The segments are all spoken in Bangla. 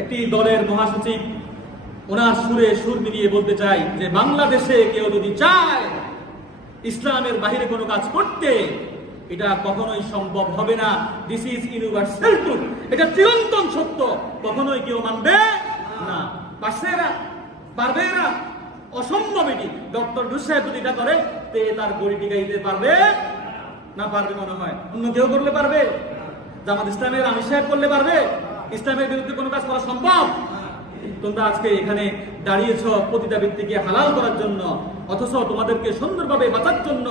একটি দলের মহাসচিব ওনার সুরে সুর মিলিয়ে বলতে চাই যে বাংলাদেশে কেউ যদি চায় ইসলামের বাহিরে কোনো কাজ করতে, এটা কখনোই সম্ভব হবে না। দিস ইজ ইউনিভার্সাল ট্রুথ, এটা চিরন্তন সত্য, কখনোই কেউ মানবে না। পারবে না, অসম্ভব। এটি ডক্টর ইউনূস সাহেব যদি এটা করে তে তার গড়ি টিকাইতে পারবে না? পারবে মনে হয়। অন্য কেউ করলে পারবে? জামাত ইসলামের আমির সাহেব করলে পারবে? ইসলামের বিরুদ্ধে কোনো কাজ করা সম্ভব? তোমরা আজকে এখানে দাঁড়িয়েছ পতিতাবৃত্তিকে হালাল করার জন্য, অথচ তোমাদেরকে সুন্দরভাবে বাঁচার জন্য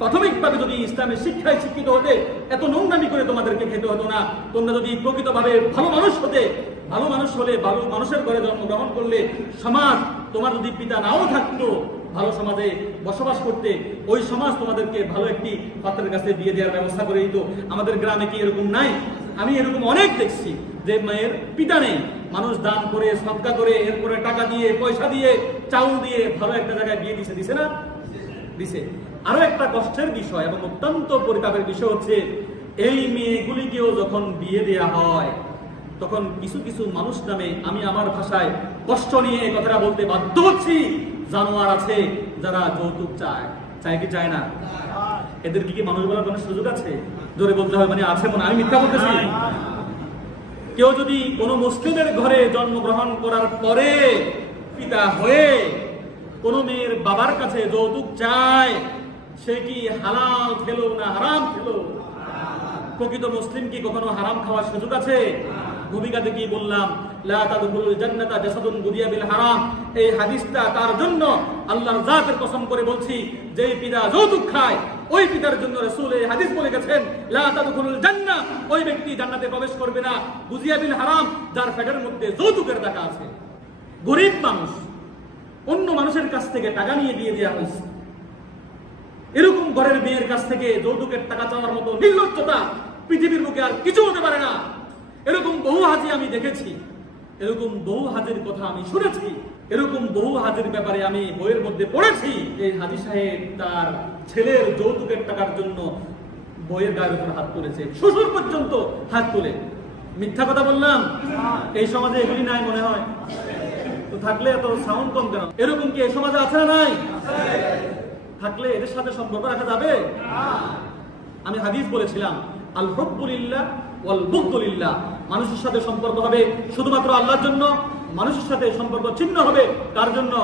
প্রাথমিকভাবে যদি ইসলামের শিক্ষায় শিক্ষিত হতে এত নোংরামি করে তোমাদেরকে খেতে হতো না। তোমরা যদি প্রকৃতভাবে ভালো মানুষ হতে, ভালো মানুষ হলে, ভালো মানুষের ঘরে জন্মগ্রহণ করলে, সমাজ তোমার যদি পিতা নাও থাকতো, ভালো সমাজে বসবাস করতে, ওই সমাজ তোমাদেরকে ভালো একটি পাত্রের কাছে বিয়ে দেওয়ার ব্যবস্থা করে দিত। আমাদের গ্রামে কি এরকম নাই? আমি এরকম অনেক দেখছি যে মায়ের পিতা নেই, মানুষ দান করে, সদকা করে, এরপরে টাকা দিয়ে, পয়সা দিয়ে, চাউল দিয়ে ভালো একটা জায়গায় বিয়ে দিছে না? দিছে। আরো একটা কষ্টের বিষয় এবং অত্যন্ত পরিতাপের বিষয় হচ্ছে, এই মেয়েগুলিকেও যখন বিয়ে দেয়া হয় তখন কিছু কিছু মানুষ নামে, আমি আমার ভাষায় কষ্ট নিয়ে কথাটা বলতে বাধ্য হচ্ছি, জানোয়ার আছে যারা যৌতুক চায়। চায় কি চায় না? এদের কি মানুষ বলার কোনো সুযোগ আছে? জোরে বলতে হবে, মানে আছে মনে? আমি মিথ্যা বলতেছি? কেউ যদি কোনো মুসলিমের ঘরে জন্মগ্রহণ করার পরে পিতা হয়ে কোনো মেয়ের বাবার কাছে যৌতুক চায়, সে কি হালাল খেলো না হারাম খেলো? প্রকৃত মুসলিম কি কখনো হারাম খাওয়ার সুযোগ আছে? ভূমিকাতে কি বললাম, লা তাদখুলুল জান্নাতা জাসাদুন গুদিয়া বিল হারাম। এই হাদিসটা তার জন্য আল্লাহর জাতের কসম করে বলছি, যেই পিতা যৌতুক খায় ওই পিতার জন্য রাসূল এই হাদিস বলে গেছেন, লা তাদখুলুল জান্নাহ, ওই ব্যক্তি জান্নাতে প্রবেশ করবে না। গুদিয়া বিল হারাম, যার পেটের মধ্যে যৌতুকের টাকা আছে। গরিব মানুষ, অন্য মানুষের কাছ থেকে টাকা নিয়ে দিয়ে দেওয়া হয়েছে। এরকম ঘরের মেয়ের কাছ থেকে যৌতুকের টাকা চাওয়ার মতো নির্লজ্জতা পৃথিবীর বুকে আর কিছু হতে পারে না। এরকম বহু হাজি আমি দেখেছি, এরকম বহু হাজির কথা আমি শুনেছি, এরকম বহু হাজির ব্যাপারে আমি বইয়ের মধ্যে পড়েছি যে হাজি সাহেব তার ছেলের যৌতুকের টাকার জন্য বইয়ের গায়ের উপর হাত তুলেছে, শ্বশুর পর্যন্ত হাত তুলে। মিথ্যা কথা বললাম? এই সমাজে এগুলি নাই মনে হয়? তো থাকলে এত সাউন্ড কম কেন? এরকম কি এই সমাজে আছে না নাই? থাকলে এদের সাথে সম্পর্ক রাখা যাবে? আমি হাদিস বলেছিলাম, আল হুব্বু লিল্লাহ ওয়াল বুগদু লিল্লাহ। মানুষের সাথে সম্পর্ক হবে শুধুমাত্র আল্লাহর জন্য, মানুষের সাথে সম্পর্ক ছিন্ন হবে কার জন্য?